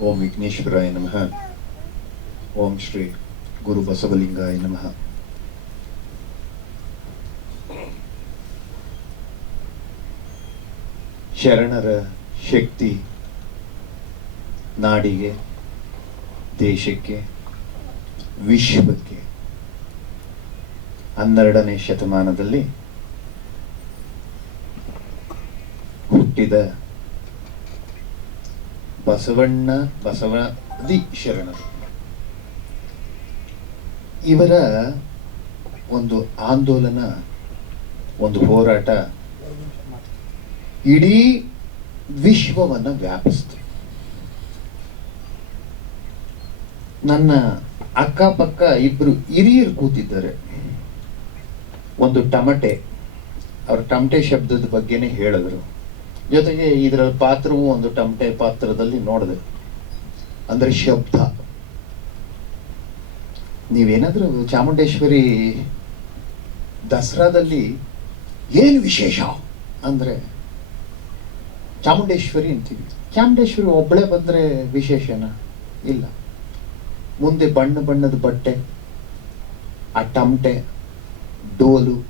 ಓಂ ವಿಘ್ನೇಶ್ವರಾಯ ನಮಃ. ಓಂ ಶ್ರೀ ಗುರು ಬಸವಲಿಂಗಾಯ ನಮಃ. ಶರಣರ ಶಕ್ತಿ ನಾಡಿಗೆ, ದೇಶಕ್ಕೆ, ವಿಶ್ವಕ್ಕೆ. ಹನ್ನೆರಡನೇ ಶತಮಾನದಲ್ಲಿ ಹುಟ್ಟಿದ ಬಸವಣ್ಣ ಬಸವದಿ ಶರಣರು. ಇವರ ಒಂದು ಆಂದೋಲನ, ಒಂದು ಹೋರಾಟ ಇಡೀ ವಿಶ್ವವನ್ನು ವ್ಯಾಪಿಸ್ತು. ನನ್ನ ಅಕ್ಕಪಕ್ಕ ಇಬ್ರು ಹಿರಿಯರು ಕೂತಿದ್ದಾರೆ. ಒಂದು ಟಮಟೆ, ಅವ್ರ ಟಮಟೆ ಶಬ್ದದ ಬಗ್ಗೆನೇ ಹೇಳಿದ್ರು. ಜೊತೆಗೆ ಇದರ ಪಾತ್ರವು ಒಂದು ಟಮಟೆ ಪಾತ್ರದಲ್ಲಿ ನೋಡಿದೆ. ಅಂದರೆ ಶಬ್ದ. ನೀವೇನಾದರೂ ಚಾಮುಂಡೇಶ್ವರಿ ದಸರಾದಲ್ಲಿ ಏನು ವಿಶೇಷ? ಅಂದ್ರೆ ಚಾಮುಂಡೇಶ್ವರಿ ಅಂತೀವಿ. ಚಾಮುಂಡೇಶ್ವರಿ ಒಬ್ಬಳೇ ಬಂದ್ರೆ ವಿಶೇಷನ? ಇಲ್ಲ. ಮುಂದೆ ಬಣ್ಣ ಬಣ್ಣದ ಬಟ್ಟೆ, ಆ ಟಮಟೆ, ಡೋಲು,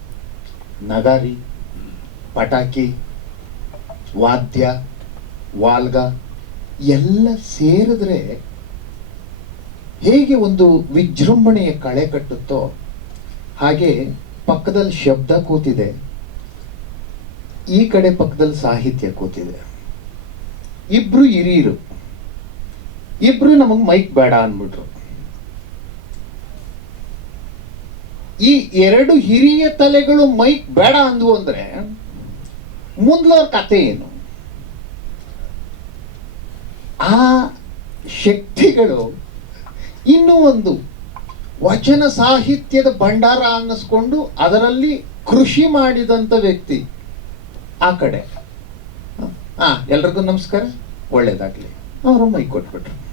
ನಗಾರಿ, ಪಟಾಕಿ ವಾದ್ಯ, ವಾಲ್ಗ ಎಲ್ಲ ಸೇರಿದ್ರೆ ಹೇಗೆ ಒಂದು ವಿಜೃಂಭಣೆಯ ಕಳೆ ಕಟ್ಟುತ್ತೋ ಹಾಗೆ ಪಕ್ಕದಲ್ಲಿ ಶಬ್ದ ಕೂತಿದೆ. ಈ ಕಡೆ ಪಕ್ಕದಲ್ಲಿ ಸಾಹಿತ್ಯ ಕೂತಿದೆ. ಇಬ್ರು ಹಿರಿಯರು. ಇಬ್ರು ನಮಗೆ ಮೈಕ್ ಬೇಡ ಅಂದ್ಬಿಟ್ರು ಈ ಎರಡು ಹಿರಿಯ ತಲೆಗಳು ಮೈಕ್ ಬೇಡ ಅಂದ್ವು ಅಂದ್ರೆ ಮುಂದ್ಲವ್ರ ಕತೆ ಏನು? ಆ ಶಕ್ತಿಗಳು ಇನ್ನೂ ಒಂದು ವಚನ ಸಾಹಿತ್ಯದ ಭಂಡಾರ ಅನ್ನಿಸ್ಕೊಂಡು ಅದರಲ್ಲಿ ಕೃಷಿ ಮಾಡಿದಂಥ ವ್ಯಕ್ತಿ ಆ ಕಡೆ. ಹಾಂ ಎಲ್ರಿಗೂ ನಮಸ್ಕಾರ. ಒಳ್ಳೇದಾಗ್ಲಿ. ಅವರು ಮೈ ಕೊಟ್ಬಿಟ್ರು.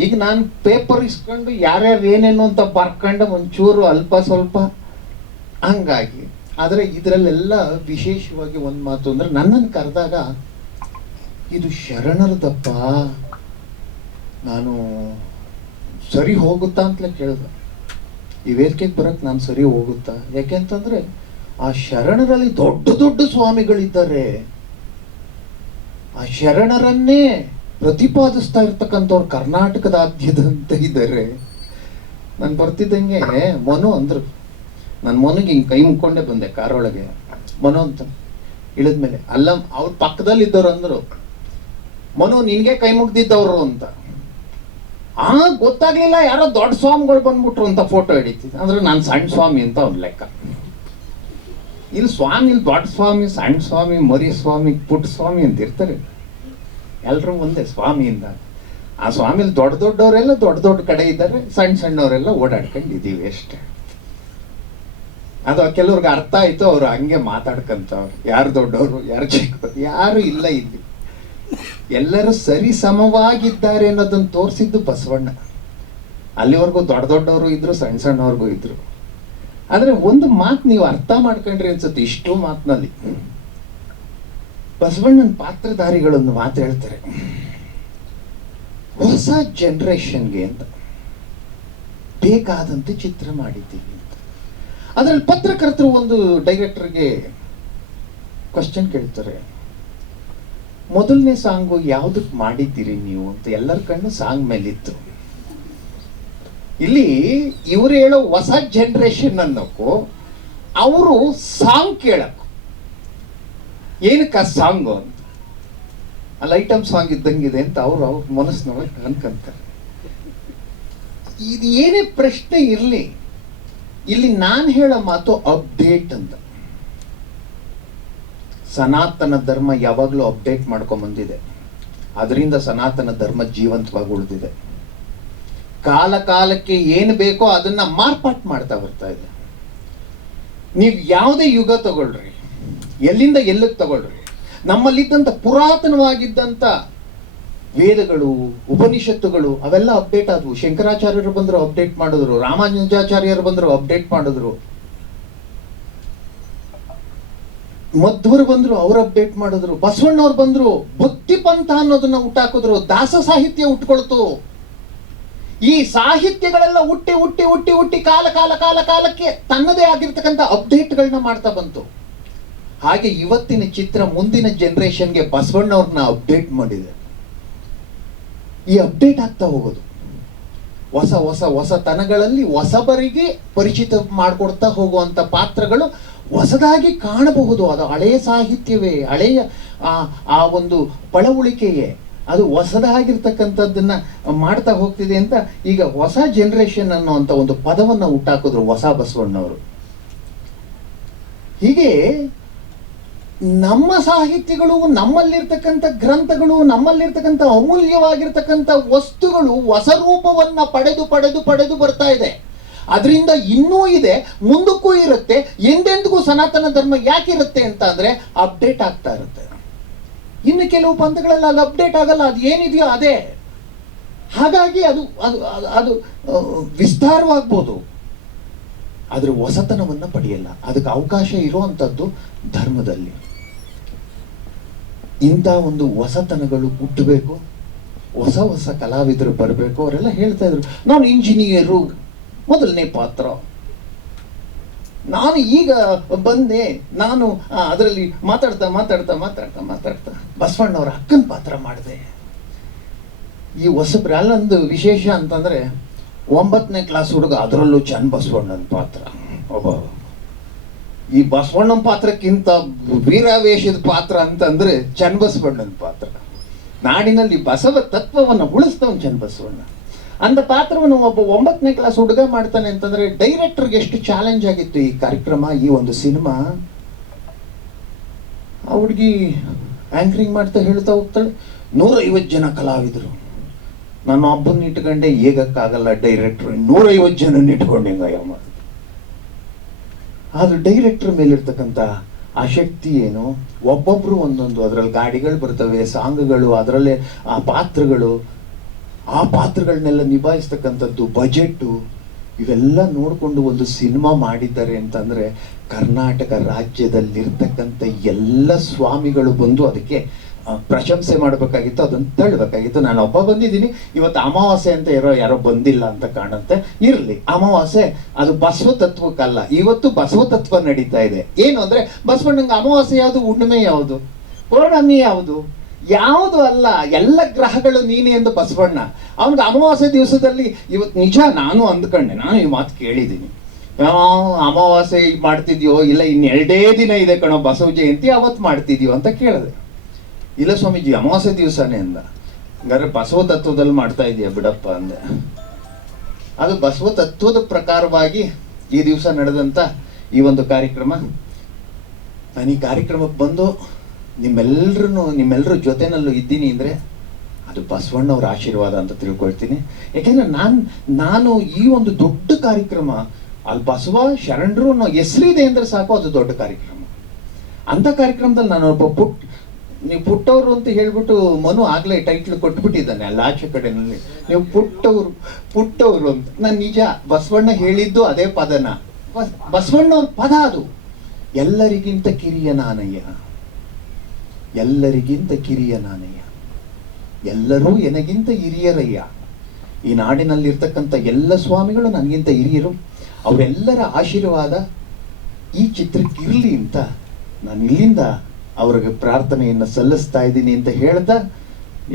ಈಗ ನಾನು ಪೇಪರ್ ಇಸ್ಕೊಂಡು ಯಾರ್ಯಾರು ಏನೇನು ಅಂತ ಬರ್ಕೊಂಡು ಒಂಚೂರು ಅಲ್ಪ ಸ್ವಲ್ಪ ಹಂಗಾಗಿ ಆದರೆ ಇದರಲ್ಲೆಲ್ಲ ವಿಶೇಷವಾಗಿ ಒಂದು ಮಾತು ಅಂದ್ರೆ ನನ್ನನ್ನು ಕರೆದಾಗ, ಇದು ಶರಣರದಪ್ಪ. ನಾನು ಸರಿ ಹೋಗುತ್ತಾ ಅಂತಲೇ ಕೇಳಿದೆ. ಈ ವೇದಿಕೆಗೆ ಬರಕ್ಕೆ ನಾನು ಸರಿ ಹೋಗುತ್ತಾ? ಯಾಕೆಂತಂದರೆ ಆ ಶರಣರಲ್ಲಿ ದೊಡ್ಡ ದೊಡ್ಡ ಸ್ವಾಮಿಗಳಿದ್ದಾರೆ. ಆ ಶರಣರನ್ನೇ ಪ್ರತಿಪಾದಿಸ್ತಾ ಇರ್ತಕ್ಕಂಥವ್ರು ಕರ್ನಾಟಕದಾದ್ಯದಂತ ಇದ್ದಾರೆ. ನಾನು ಬರ್ತಿದ್ದಂಗೆ ಮನು ಅಂದ್ರು ನನ್ನ ಮನಿಗೆ ಹಿಂಗೆ ಕೈ ಮುಕ್ಕೊಂಡೇ ಬಂದೆ ಕಾರೊಳಗೆ. ಮನು ಅಂತ ಇಳಿದ್ಮೇಲೆ, ಅಲ್ಲ, ಅವ್ರ ಪಕ್ಕದಲ್ಲಿ ಇದ್ದವ್ರು ಅಂದ್ರು, ಮನು ನಿನಗೆ ಕೈ ಮುಗ್ದಿದ್ದವ್ರು ಅಂತ. ಆ, ಗೊತ್ತಾಗ್ಲಿಲ್ಲ, ಯಾರೋ ದೊಡ್ಡ ಸ್ವಾಮಿಗಳು ಬಂದ್ಬಿಟ್ರು ಅಂತ ಫೋಟೋ ಹಿಡಿತಿದ್ದೆ. ಅಂದ್ರೆ ನಾನು ಸಣ್ಣ ಸ್ವಾಮಿ ಅಂತ ಒಂದು ಲೆಕ್ಕ. ಇಲ್ಲಿ ಸ್ವಾಮಿ, ಇಲ್ಲಿ ದೊಡ್ಡ ಸ್ವಾಮಿ, ಸಣ್ಣ ಸ್ವಾಮಿ, ಮರಿ ಸ್ವಾಮಿ, ಪುಟ್ಟ ಸ್ವಾಮಿ ಅಂತ ಇರ್ತಾರೆ. ಎಲ್ಲರೂ ಒಂದೇ ಸ್ವಾಮಿಯಿಂದ. ಆ ಸ್ವಾಮಿಲಿ ದೊಡ್ಡ ದೊಡ್ಡವರೆಲ್ಲ ದೊಡ್ಡ ದೊಡ್ಡ ಕಡೆ ಇದ್ದಾರೆ, ಸಣ್ಣ ಸಣ್ಣವರೆಲ್ಲ ಓಡಾಡ್ಕೊಂಡಿದ್ದೀವಿ ಅಷ್ಟೇ. ಅದು ಕೆಲವ್ರಿಗೆ ಅರ್ಥ ಆಯಿತು, ಅವ್ರು ಹಂಗೆ ಮಾತಾಡ್ಕಂತವ್ರು. ಯಾರು ದೊಡ್ಡವರು, ಯಾರು ಚಿಕ್ಕವರು, ಯಾರು ಇಲ್ಲ ಇಲ್ಲಿ. ಎಲ್ಲರೂ ಸರಿ ಸಮವಾಗಿದ್ದಾರೆ ಅನ್ನೋದನ್ನ ತೋರಿಸಿದ್ದು ಬಸವಣ್ಣ. ಅಲ್ಲಿವರೆಗೂ ದೊಡ್ಡ ದೊಡ್ಡವರು ಇದ್ರು, ಸಣ್ಣ ಸಣ್ಣವ್ರಿಗೂ ಇದ್ರು. ಆದರೆ ಒಂದು ಮಾತು ನೀವು ಅರ್ಥ ಮಾಡ್ಕೊಂಡ್ರಿ ಅನ್ಸುತ್ತೆ ಇಷ್ಟು ಮಾತಿನಲ್ಲಿ. ಬಸವಣ್ಣನ ಪಾತ್ರಧಾರಿಗಳೊಂದು ಮಾತು ಹೇಳ್ತಾರೆ. ಹೊಸ ಜನ್ರೇಷನ್ಗೆ ಅಂತ. ಬೇಕಾದಂತೆ ಚಿತ್ರ ಮಾಡಿದ್ದೀವಿ. ಅದ್ರಲ್ಲಿ ಪತ್ರಕರ್ತರು ಒಂದು ಡೈರೆಕ್ಟರ್ಗೆ ಕ್ವಶನ್ ಕೇಳ್ತಾರೆ. ಮೊದಲನೇ ಸಾಂಗು ಯಾವ್ದಕ್ಕೆ ಮಾಡಿದ್ದೀರಿ ನೀವು ಅಂತ ಎಲ್ಲರ ಕಣ್ಣು ಸಾಂಗ್ ಮೇಲಿತ್ತು. ಇಲ್ಲಿ ಇವ್ರು ಹೇಳೋ ಹೊಸ ಜನರೇಷನ್ ಅನ್ನೋಕ್ಕೂ ಅವರು ಸಾಂಗ್ ಕೇಳಕ್ಕು ಏನಕ್ಕೆ ಆ ಸಾಂಗು ಅಂತ ಅಲ್ಲಿ ಐಟಮ್ ಸಾಂಗ್ ಇದ್ದಂಗಿದೆ ಅಂತ ಅವರು ಅವ್ರ ಮನಸ್ಸಿನೊಳಗೆ ಅನ್ಕಂತಾರೆ ಇದು ಏನೇ ಪ್ರಶ್ನೆ ಇರಲಿ ಇಲ್ಲಿ ನಾನು ಹೇಳೋ ಮಾತು ಅಪ್ಡೇಟ್ ಅಂತ. ಸನಾತನ ಧರ್ಮ ಯಾವಾಗಲೂ ಅಪ್ಡೇಟ್ ಮಾಡ್ಕೊಂಡ್ ಬಂದಿದೆ. ಅದರಿಂದ ಸನಾತನ ಧರ್ಮ ಜೀವಂತವಾಗಿ ಉಳಿದಿದೆ. ಕಾಲ ಕಾಲಕ್ಕೆ ಏನು ಬೇಕೋ ಅದನ್ನ ಮಾರ್ಪಾಟ್ ಮಾಡ್ತಾ ಬರ್ತಾ ಇದೆ. ನೀವು ಯಾವುದೇ ಯುಗ ತಗೊಳ್ರಿ. ಎಲ್ಲಿಂದ ಎಲ್ಲಿಗೆ ತಗೊಳ್ರಿ. ನಮ್ಮಲ್ಲಿದ್ದಂಥ ಪುರಾತನವಾಗಿದ್ದಂಥ ವೇದಗಳು, ಉಪನಿಷತ್ತುಗಳು, ಅವೆಲ್ಲ ಅಪ್ಡೇಟ್ ಆದವು. ಶಂಕರಾಚಾರ್ಯರು ಬಂದರು ಅಪ್ಡೇಟ್ ಮಾಡಿದ್ರು, ರಾಮಾನುಜಾಚಾರ್ಯರು ಬಂದರು ಅಪ್ಡೇಟ್ ಮಾಡಿದ್ರು. ಮಧ್ವರು ಬಂದ್ರು, ಅವ್ರು ಅಪ್ಡೇಟ್ ಮಾಡಿದ್ರು. ಬಸವಣ್ಣವ್ರು ಬಂದ್ರು ಬುದ್ಧಿ ಪಂಥ ಅನ್ನೋದನ್ನ ಹುಟ್ಟಾಕಿದ್ರು, ದಾಸ ಸಾಹಿತ್ಯ ಹುಟ್ಕೊಳ್ತು ಈ ಸಾಹಿತ್ಯಗಳೆಲ್ಲ ಹುಟ್ಟಿ ಹುಟ್ಟಿ ಹುಟ್ಟಿ ಹುಟ್ಟಿ ಕಾಲ ಕಾಲ ಕಾಲ, ಕಾಲಕ್ಕೆ ತನ್ನದೇ ಆಗಿರ್ತಕ್ಕಂಥ ಅಪ್ಡೇಟ್ಗಳನ್ನ ಮಾಡ್ತಾ ಬಂತು. ಹಾಗೆ ಇವತ್ತಿನ ಚಿತ್ರ ಮುಂದಿನ ಜನರೇಷನ್ಗೆ ಬಸವಣ್ಣವ್ರನ್ನ ಅಪ್ಡೇಟ್ ಮಾಡಿದೆ. ಈ ಅಪ್ಡೇಟ್ ಆಗ್ತಾ ಹೋಗೋದು. ಹೊಸ ಹೊಸ ಹೊಸತನಗಳಲ್ಲಿ ಹೊಸಬರಿಗೆ ಪರಿಚಿತ ಮಾಡಿಕೊಡ್ತಾ ಹೋಗುವಂಥ ಪಾತ್ರಗಳು ಹೊಸದಾಗಿ ಕಾಣಬಹುದು. ಅದು ಹಳೆಯ ಸಾಹಿತ್ಯವೇ, ಹಳೆಯ, ಆ ಒಂದು ಪಳವಳಿಕೆಯೇ. ಅದು ಹೊಸದಾಗಿರ್ತಕ್ಕಂಥದ್ದನ್ನು ಮಾಡ್ತಾ ಹೋಗ್ತಿದೆ ಅಂತ ಈಗ ಹೊಸ ಜನರೇಷನ್ ಅನ್ನುವಂಥ ಒಂದು ಪದವನ್ನು ಹುಟ್ಟಾಕಿದ್ರು ಹೊಸ ಬಸವಣ್ಣವರು. ಹೀಗೆ ನಮ್ಮ ಸಾಹಿತ್ಯಗಳು, ನಮ್ಮಲ್ಲಿರ್ತಕ್ಕಂಥ ಗ್ರಂಥಗಳು, ನಮ್ಮಲ್ಲಿರ್ತಕ್ಕಂಥ ಅಮೂಲ್ಯವಾಗಿರ್ತಕ್ಕಂಥ ವಸ್ತುಗಳು ಹೊಸ ರೂಪವನ್ನ ಪಡೆದು ಪಡೆದು ಪಡೆದು ಬರ್ತಾ ಇದೆ. ಅದರಿಂದ ಇನ್ನೂ ಇದೆ, ಮುಂದಕ್ಕೂ ಇರುತ್ತೆ, ಎಂದೆಂದಿಗೂ ಸನಾತನ ಧರ್ಮ ಯಾಕಿರುತ್ತೆ ಅಂತ ಅಂದ್ರೆ ಅಪ್ಡೇಟ್ ಆಗ್ತಾ ಇರುತ್ತೆ. ಇನ್ನು ಕೆಲವು ಪಂಥಗಳಲ್ಲಿ ಅದು ಅಪ್ಡೇಟ್ ಆಗಲ್ಲ, ಅದು ಏನಿದೆಯೋ ಅದೇ. ಹಾಗಾಗಿ ಅದು ಅದು, ಅದು- ವಿಸ್ತಾರವಾಗ್ಬೋದು. ಆದ್ರೆ ಹೊಸತನವನ್ನು ಪಡೆಯಲ್ಲ, ಅದಕ್ಕೆ ಅವಕಾಶ ಇರುವಂತದ್ದು ಧರ್ಮದಲ್ಲಿ. ಇಂಥ ಒಂದು ಹೊಸತನಗಳು ಹುಟ್ಟಬೇಕು, ಹೊಸ ಹೊಸ ಕಲಾವಿದರು ಬರಬೇಕು, ಅವರೆಲ್ಲ ಹೇಳ್ತಾ ಇದ್ರು, ನಾನು ಇಂಜಿನಿಯರು, ಮೊದಲನೇ ಪಾತ್ರ. ನಾನು ಈಗ ಬಂದೆ, ನಾನು ಅದರಲ್ಲಿ ಮಾತಾಡ್ತಾ ಮಾತಾಡ್ತಾ ಮಾತಾಡ್ತಾ ಮಾತಾಡ್ತಾ ಬಸವಣ್ಣವರ ಅಕ್ಕನ ಪಾತ್ರ ಮಾಡಿದೆ. ಈ ಹೊಸಬ್ರು ಅಲ್ಲೊಂದು ವಿಶೇಷ ಅಂತಂದ್ರೆ ಒಂಬತ್ತನೇ ಕ್ಲಾಸ್ ಹುಡುಗ, ಅದರಲ್ಲೂ ಚನ್ ಬಸವಣ್ಣನ ಪಾತ್ರ. ಒಬ್ಬ ಈ ಬಸವಣ್ಣನ ಪಾತ್ರಕ್ಕಿಂತ ವೀರಾವೇಶದ ಪಾತ್ರ ಅಂತಂದ್ರೆ ಚನ್ನಬಸವಣ್ಣನ ಪಾತ್ರ. ನಾಡಿನಲ್ಲಿ ಬಸವ ತತ್ವವನ್ನು ಉಳಿಸ್ತವನ್ ಚನ್ನಬಸವಣ್ಣ ಅಂತ ಪಾತ್ರವನ್ನು ಒಬ್ಬ ಒಂಬತ್ತನೇ ಕ್ಲಾಸ್ ಹುಡುಗ ಮಾಡ್ತಾನೆ ಅಂತಂದ್ರೆ ಡೈರೆಕ್ಟರ್ಗೆ ಎಷ್ಟು ಚಾಲೆಂಜ್ ಆಗಿತ್ತು ಈ ಕಾರ್ಯಕ್ರಮ, ಈ ಒಂದು ಸಿನಿಮಾ? ಆ ಹುಡುಗಿ ಆಂಕರಿಂಗ್ ಮಾಡ್ತಾ ಹೇಳ್ತಾ ಹೋಗ್ತಾಳೆ. ನೂರೈವತ್ತು ಜನ ಕಲಾವಿದರು. ನಾನು ಒಬ್ಬನ ಇಟ್ಕೊಂಡೆ ಹೇಗಕ್ಕಾಗಲ್ಲ ಡೈರೆಕ್ಟರ್ ನೂರೈವತ್ತು ಜನ ಇಟ್ಕೊಂಡೆ ಮಾಡು ಆದ್ರೆ ಡೈರೆಕ್ಟರ್ ಮೇಲಿರ್ತಕ್ಕಂಥ ಆ ಶಕ್ತಿ ಏನು? ಒಬ್ಬೊಬ್ರು ಒಂದೊಂದು ಅದರಲ್ಲಿ ಗಾಡಿಗಳು ಬರ್ತವೆ, ಸಾಂಗ್ಗಳು, ಅದರಲ್ಲೇ ಆ ಪಾತ್ರಗಳು. ಆ ಪಾತ್ರಗಳನ್ನೆಲ್ಲ ನಿಭಾಯಿಸ್ತಕ್ಕಂಥದ್ದು ಬಜೆಟ್ಟು ಇವೆಲ್ಲ ನೋಡಿಕೊಂಡು ಒಂದು ಸಿನಿಮಾ ಮಾಡಿದ್ದಾರೆ ಅಂತಂದ್ರೆ ಕರ್ನಾಟಕ ರಾಜ್ಯದಲ್ಲಿರ್ತಕ್ಕಂಥ ಎಲ್ಲ ಸ್ವಾಮಿಗಳು ಬಂದು ಅದಕ್ಕೆ ಪ್ರಶಂಸೆ ಮಾಡಬೇಕಾಗಿತ್ತು, ಅದನ್ನು ತಳ್ಳಬೇಕಾಗಿತ್ತು ನಾನು ಒಬ್ಬ ಬಂದಿದ್ದೀನಿ. ಇವತ್ತು ಅಮಾವಾಸ್ಯೆ ಅಂತ ಇರೋ ಯಾರೋ ಬಂದಿಲ್ಲ ಅಂತ ಕಾಣುತ್ತೆ. ಇರಲಿ, ಅಮಾವಾಸ್ಯೆ, ಅದು ಬಸವ ತತ್ವಕ್ಕಲ್ಲ ಇವತ್ತು ಬಸವ ತತ್ವ ನಡೀತಾ ಇದೆ. ಏನು ಅಂದ್ರೆ, ಬಸವಣ್ಣಂಗೆ ಅಮಾವಾಸ್ಯೆ ಯಾವುದು, ಹುಣ್ಣಿಮೆ ಯಾವುದು, ಪೌರ್ಣಮಿ ಯಾವುದು? ಯಾವುದು ಅಲ್ಲ, ಎಲ್ಲ ಗ್ರಹಗಳು ನೀನೆ ಎಂದು ಬಸವಣ್ಣ. ಅವನಿಗೆ ಅಮಾವಾಸ್ಯೆ ದಿವಸದಲ್ಲಿ ಇವತ್ತು ನಿಜ ನಾನು ಅಂದ್ಕೊಂಡೆ. ನಾನು ಈ ಮಾತು ಕೇಳಿದ್ದೀನಿ. ಅಮಾವಾಸ್ಯೆ ಮಾಡ್ತಿದ್ಯೋ, ಇಲ್ಲ ಇನ್ನೆರಡೇ ದಿನ ಇದೆ ಕಣೋ ಬಸವ ಜಯಂತಿ, ಅವತ್ತು ಮಾಡ್ತಿದ್ಯೋ ಅಂತ ಕೇಳಿದೆ. ಇಲ್ಲ ಸ್ವಾಮೀಜಿ, ಅಮಾವಾಸ್ಯೆ ದಿವಸನೇ ಅಂದ. ಹಂಗಾದ್ರೆ ಬಸವ ತತ್ವದಲ್ಲಿ ಮಾಡ್ತಾ ಇದೆಯಾ ಬಿಡಪ್ಪ ಅಂದೆ. ಅದು ಬಸವ ತತ್ವದ ಪ್ರಕಾರವಾಗಿ ಈ ದಿವಸ ನಡೆದಂತ ಈ ಒಂದು ಕಾರ್ಯಕ್ರಮ. ನಾನು ಈ ಕಾರ್ಯಕ್ರಮಕ್ಕೆ ಬಂದು ನಿಮ್ಮೆಲ್ಲರೂ ನಿಮ್ಮೆಲ್ಲರ ಜೊತೆನಲ್ಲೂ ಇದ್ದೀನಿ ಅಂದರೆ ಅದು ಬಸವಣ್ಣವ್ರ ಆಶೀರ್ವಾದ ಅಂತ ತಿಳ್ಕೊಳ್ತೀನಿ. ಯಾಕೆಂದ್ರೆ ನಾನು ನಾನು ಈ ಒಂದು ದೊಡ್ಡ ಕಾರ್ಯಕ್ರಮ ಅಲ್ಲಿ ಬಸವ ಶರಣರು ಅನ್ನೋ ಹೆಸರಿದೆ ಅಂದರೆ ಸಾಕು, ಅದು ದೊಡ್ಡ ಕಾರ್ಯಕ್ರಮ. ಅಂಥ ಕಾರ್ಯಕ್ರಮದಲ್ಲಿ ನಾನು ಒಬ್ಬ ಪುಟ್ ನೀವು ಪುಟ್ಟವರು ಅಂತ ಹೇಳ್ಬಿಟ್ಟು ಮನು ಆಗ್ಲೇ ಟೈಟ್ಲ್ ಕೊಟ್ಬಿಟ್ಟಿದ್ದಾನೆ ಅಲ್ಲಿ ಆಚೆ ಕಡೆನಲ್ಲಿ. ನೀವು ಪುಟ್ಟವರು ಪುಟ್ಟವರು ಅಂತ. ನಾನು ನಿಜ, ಬಸವಣ್ಣ ಹೇಳಿದ್ದು ಅದೇ ಪದನ. ಬಸವಣ್ಣ ಪದ ಅದು. ಎಲ್ಲರಿಗಿಂತ ಕಿರಿಯ ನಾನಯ್ಯ. ಎಲ್ಲರಿಗಿಂತ ಕಿರಿಯ ನಾನಯ್ಯ. ಎಲ್ಲರೂ ಎನಗಿಂತ ಹಿರಿಯರಯ್ಯ. ಈ ನಾಡಿನಲ್ಲಿರ್ತಕ್ಕಂಥ ಎಲ್ಲ ಸ್ವಾಮಿಗಳು ನನಗಿಂತ ಹಿರಿಯರು. ಅವರೆಲ್ಲರ ಆಶೀರ್ವಾದ ಈ ಚಿತ್ರಕ್ಕಿರಲಿ ಅಂತ ನಾನು ಇಲ್ಲಿಂದ ಅವ್ರಿಗೆ ಪ್ರಾರ್ಥನೆಯನ್ನು ಸಲ್ಲಿಸ್ತಾ ಇದ್ದೀನಿ ಅಂತ ಹೇಳ್ತಾ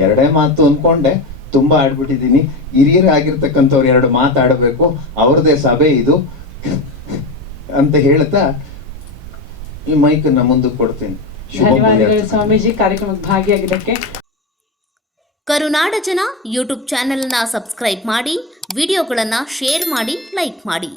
ಎರಡೇ ಮಾತು ಅನ್ಕೊಂಡೆ. ತುಂಬಾ ಆಡ್ಬಿಟ್ಟಿದ್ದೀನಿ. ಹಿರಿಯರಾಗಿರ್ತಕ್ಕಂಥವ್ರು ಎರಡು ಮಾತಾಡಬೇಕು ಅವ್ರದೇ ಸಭೆ ಇದು ಅಂತ ಹೇಳ್ತಾ ಈ ಮೈಕನ್ನ ಮುಂದಕ್ಕೆ ಕೊಡ್ತೀನಿ. ಸ್ವಾಮೀಜಿ. ಕಾರ್ಯಕ್ರಮಕ್ಕೆ ಭಾಗಿಯಾಗಿದ್ದಕ್ಕೆ. ಕರುನಾಡ ಜನ ಯೂಟ್ಯೂಬ್ ಚಾನೆಲ್ನ ಸಬ್ಸ್ಕ್ರೈಬ್ ಮಾಡಿ ವಿಡಿಯೋಗಳನ್ನು ಶೇರ್ ಮಾಡಿ ಲೈಕ್ ಮಾಡಿ.